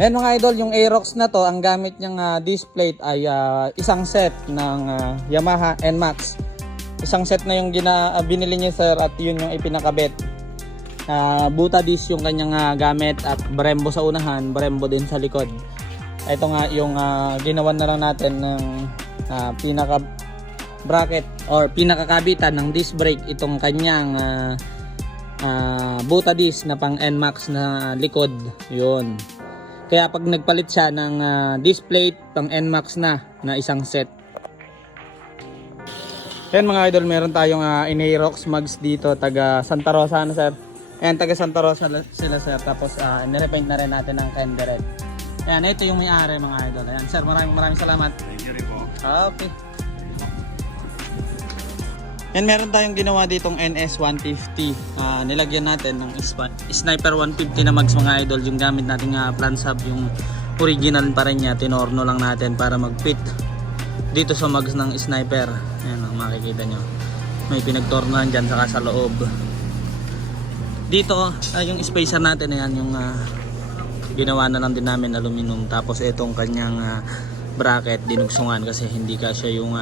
Ayan mga idol, yung Aerox na to, ang gamit niyang disc plate ay isang set ng Yamaha NMAX. Isang set na yung binili niya sir at yun yung ipinakabit. Buta disc yung kanyang gamit at Brembo sa unahan, Brembo din sa likod. Ito nga yung ginawan na lang natin ng pinaka bracket or pinakakabitan ng disc brake, itong kanyang buta disc na pang NMAX na likod. Yun. Kaya pag nagpalit siya ng disc plate pang NMAX na isang set. Ayan mga idol, meron tayong Aerox mugs dito, taga Santa Rosa na sir. Ayan, taga Santa Rosa sila sir. Tapos nirepaint na rin natin ng Candy Red. Ayan, ito yung may-ari mga idol. Ayan sir, maraming salamat. Thank you rin po. Okay. And meron tayong ginawa ditong NS150. Nilagyan natin ng Sniper 150 na mags mga idol. Yung gamit nating plan sub, yung original pa rin niya. Tinorno lang natin para mag-fit dito sa mags ng Sniper. Ayan, makikita nyo. May pinagtornohan dyan saka sa loob. Dito, yung spacer natin, ayan, yung ginawa na lang din namin aluminum. Tapos itong kanyang bracket, dinugsungan kasi hindi kasya yung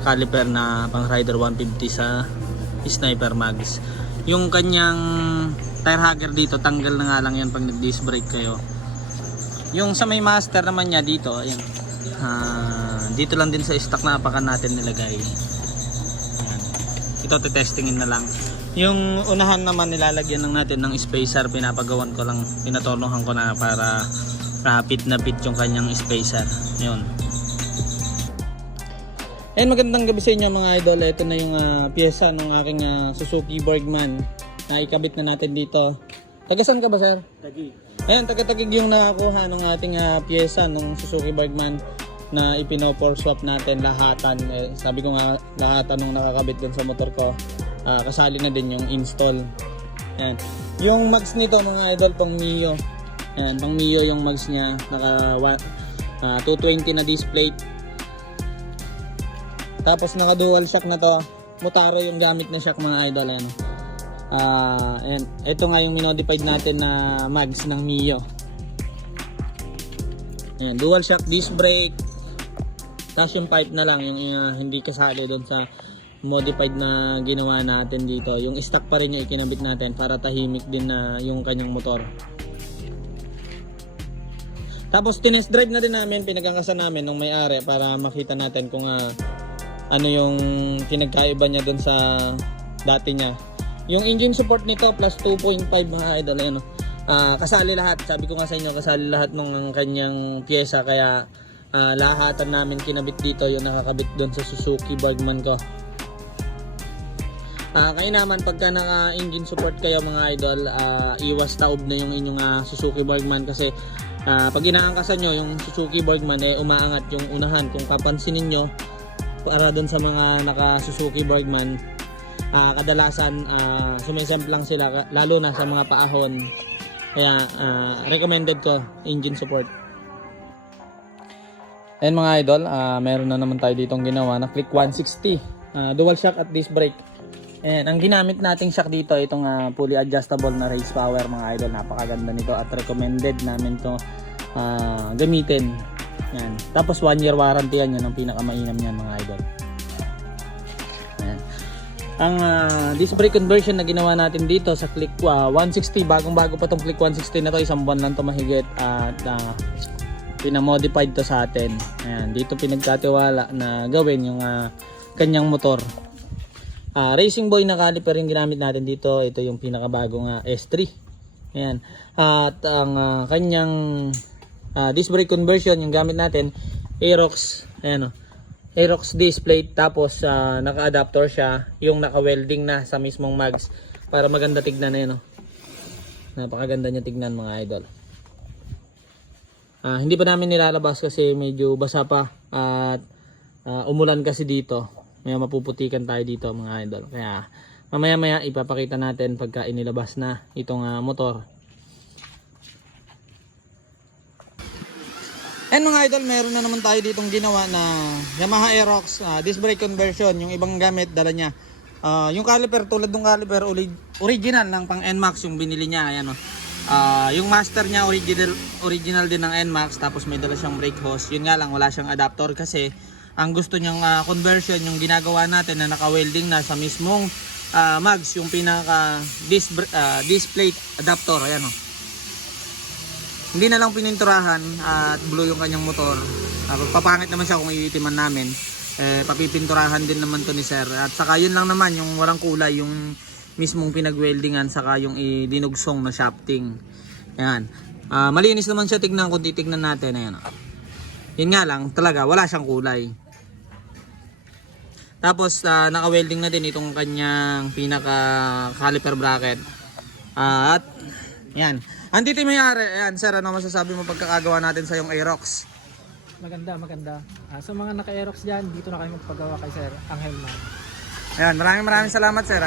caliper na pang Rider 150 sa Sniper mags. Yung kanyang tire hugger dito, tanggal na nga lang yan pag nag-disc brake kayo. Yung sa may master naman niya dito, ayan, dito lang din sa stock na apakan natin nilagay. Ayan. Ito testingin na lang. Yung unahan naman nilalagyan lang natin ng spacer, pinapagawan ko lang, pinatornohan ko na para fit na fit yung kanyang spacer. Yun. And magandang gabi sa inyo mga idol. Ito na yung pyesa ng aking Suzuki Bergman na ikabit na natin dito. Tagasan ka ba sir? Tagig. Ayan, taga-tagig yung nakakuha ng ating pyesa ng Suzuki Bergman na ipino-for swap natin lahatan. Sabi ko nga lahatan nung nakakabit dun sa motor ko. Kasali na din yung install. Ayan. Yung mags nito mga idol pang Mio. Ayan, pang Mio yung mags niya. Naka 220 na disc plate. Tapos naka dual shock na to. Motaro yung gamit na shock mga idol. Ano. And ito nga yung minodified natin na mags ng Mio. Ayan, dual shock disc brake. Tapos yung pipe na lang, yung hindi kasali doon sa modified na ginawa natin dito. Yung stock pa rin yung ikinabit natin para tahimik din na yung kanyang motor. Tapos tinest drive na din namin, pinagkakasan namin nung may-ari para makita natin kung ano yung pinagkaiba niya doon sa dati niya. Yung engine support nito plus 2.5 mga idol, ano, kasali lahat. Sabi ko nga sa inyo, kasali lahat ng kanyang pyesa, kaya lahatan namin kinabit dito yung nakakabit doon sa Suzuki Bergman ko. Kaya naman pagka naka engine support kayo mga idol, iwas taob na yung inyong Suzuki Bergman kasi pag inaangkasan nyo yung Suzuki Bergman umaangat yung unahan. Kung kapansinin nyo para dun sa mga naka Suzuki Bergman, kadalasan sumisemplang sila lalo na sa mga paahon. Kaya recommended ko engine support. Ayan mga idol, meron na naman tayo ditong ginawa na Click 160 dual shock at disc brake. And ang ginamit nating shock dito, itong fully adjustable na race power mga idol. Napakaganda nito at recommended namin to gamitin. Yan. Tapos 1 year warranty yan, ang pinakamainam niyan mga idol. Yan. Ang disc brake conversion na ginawa natin dito sa Click 160, bagong-bago pa tong Click 160 na to, isang buwan lang to mahigit at pinamodified to sa atin. Ayan, dito pinagkatiwala na gawin yung kanyang motor. Racing Boy na caliper yung ginamit natin dito. Ito yung pinakabagong S3. Ayan. At ang kanyang disc brake conversion yung gamit natin Aerox, ayan, Aerox disc plate, tapos naka-adapter siya, yung naka-welding na sa mismong mags para maganda tignan na yun. Napakaganda niya tignan mga idol. Hindi pa namin nilalabas kasi medyo basa pa at umulan kasi dito. May mapuputikan tayo dito mga idol. Kaya mamaya ipapakita natin pagka inilabas na itong motor. And mga idol, meron na naman tayo ditong ginawa na Yamaha Aerox disc brake conversion. Yung ibang gamit dala niya. Yung caliper, tulad ng caliper original ng pang NMAX yung binili niya. Ayan, Yung master niya original din ng NMAX, tapos may dala siyang brake hose. Yun nga lang, wala siyang adapter kasi ang gusto niyang conversion yung ginagawa natin na naka-welding na sa mismong mags, yung pinaka disc plate adapter. Ayan o. Hindi na lang pininturahan at blue yung kanyang motor. Papangit naman siya kung iitiman namin. Papipinturahan din naman to ni sir. At saka yun lang naman, yung walang kulay, yung mismong pinag-weldingan, saka yung dinugsong na shafting. Ayan. Malinis naman siya tignan kung titignan natin. Ayan. Yun nga lang, talaga wala siyang kulay. Tapos naka-welding na din itong kanyang pinaka caliper bracket. At yan. Andito yung mayari. Ayan, sir, ano masasabi mo pagkakagawa natin sa yung Aerox? Maganda, maganda. Sa mga naka-Aerox dyan, dito na kayo magpagawa kay Sir Angel Man. Ayan, maraming salamat, sir.